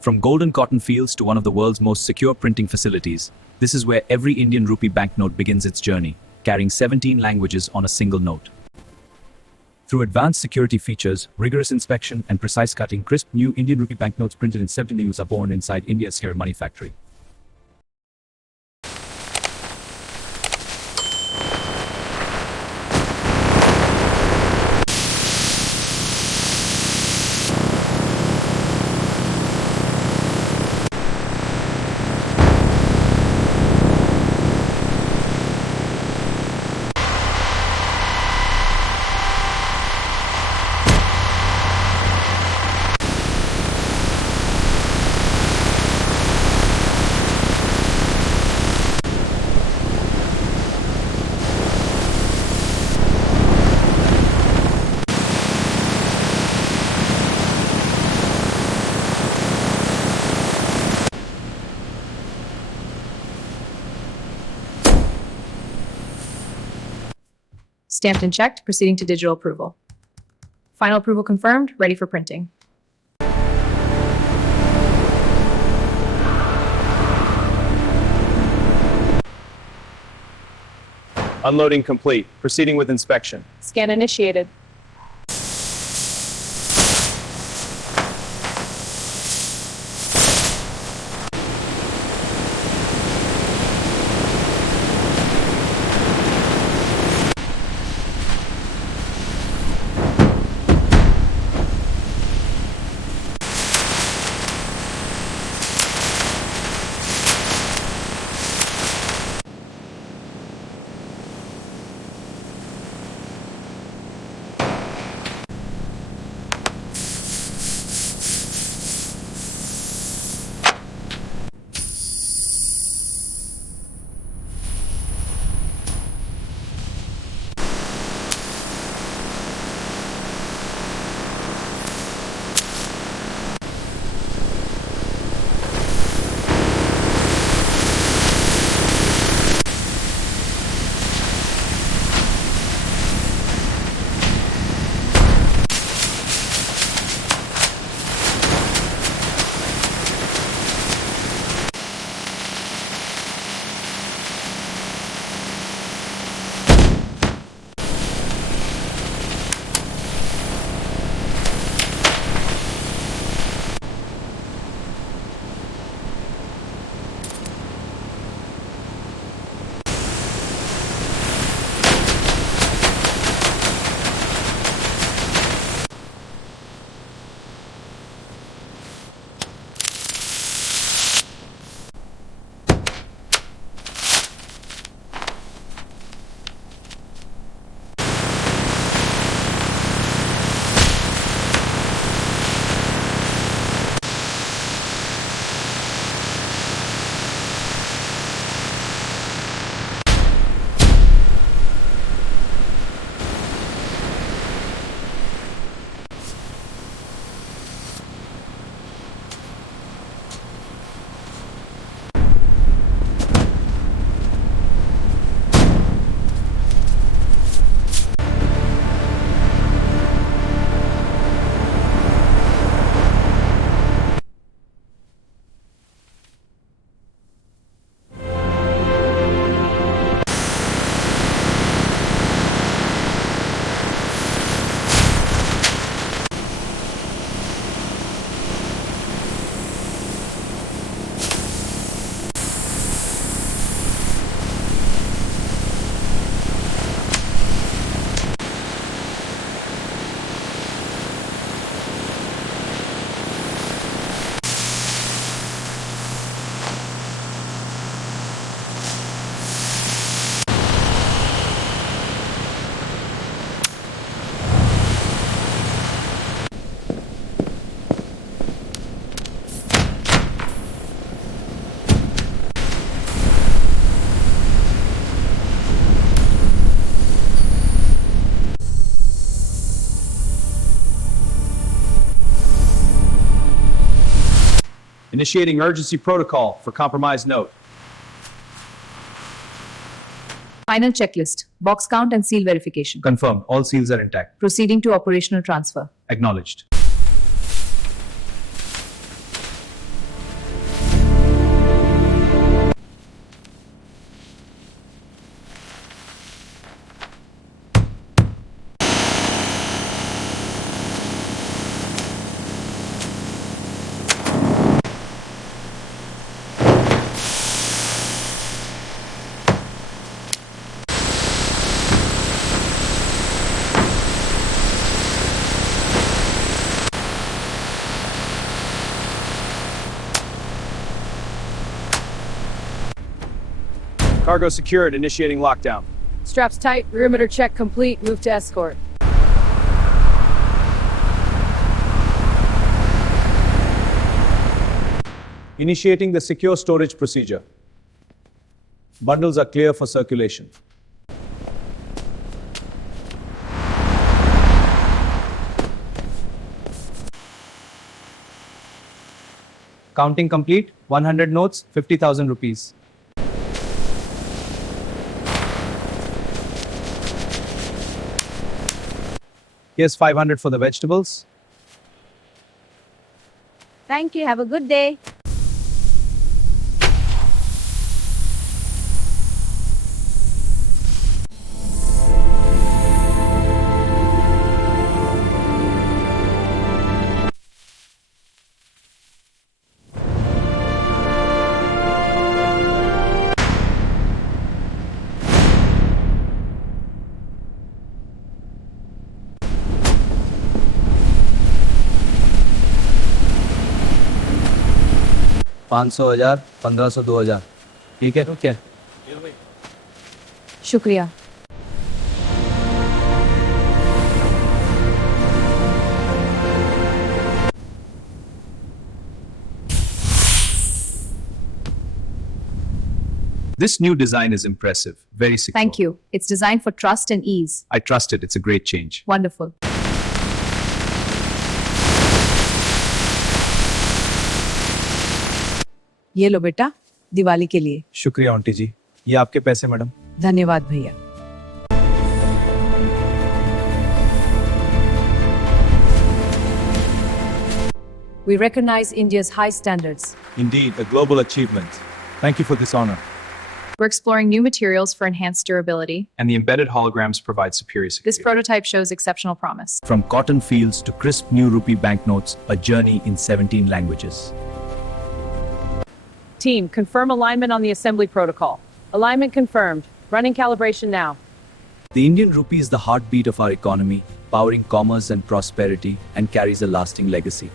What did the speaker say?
From golden cotton fields to one of the world's most secure printing facilities, this is where every Indian rupee banknote begins its journey, carrying 17 languages on a single note. Through advanced security features, rigorous inspection, and precise cutting, crisp new Indian rupee banknotes printed in 17 years are born inside India's here money factory. Stamped and checked, proceeding to digital approval. Final approval confirmed, ready for printing. Unloading complete. Proceeding with inspection. Scan initiated. Initiating emergency protocol for compromised note. Final checklist. Box count and seal verification. Confirmed. All seals are intact. Proceeding to operational transfer. Acknowledged. Cargo secured. Initiating lockdown. Straps tight, perimeter check complete, move to escort. Initiating the secure storage procedure. Bundles are clear for circulation. Counting complete. 100 notes, 50,000 rupees. Here's 500 for the vegetables. Thank you, have a good day. पाँच सौ, 1000, 1500, 2000. ठीक है क्या? शुक्रिया। This new design is impressive, very secure. Thank you. It's designed for trust and ease. I trust it. It's a great change. Wonderful. ये लो बेटा, दिवाली के लिए। शुक्रिया आंटी जी। ये आपके पैसे मैडम। धन्यवाद भैया। We recognize India's high standards. Indeed, a global achievement. Thank you for this honor. We're exploring new materials for enhanced durability. And the embedded holograms provide superior This security. prototype shows exceptional promise. From cotton fields to crisp new rupee banknotes, a journey in 17 languages. Team, confirm alignment on the assembly protocol. Alignment confirmed. Running calibration now. The Indian rupee is the heartbeat of our economy, powering commerce and prosperity, and carries a lasting legacy.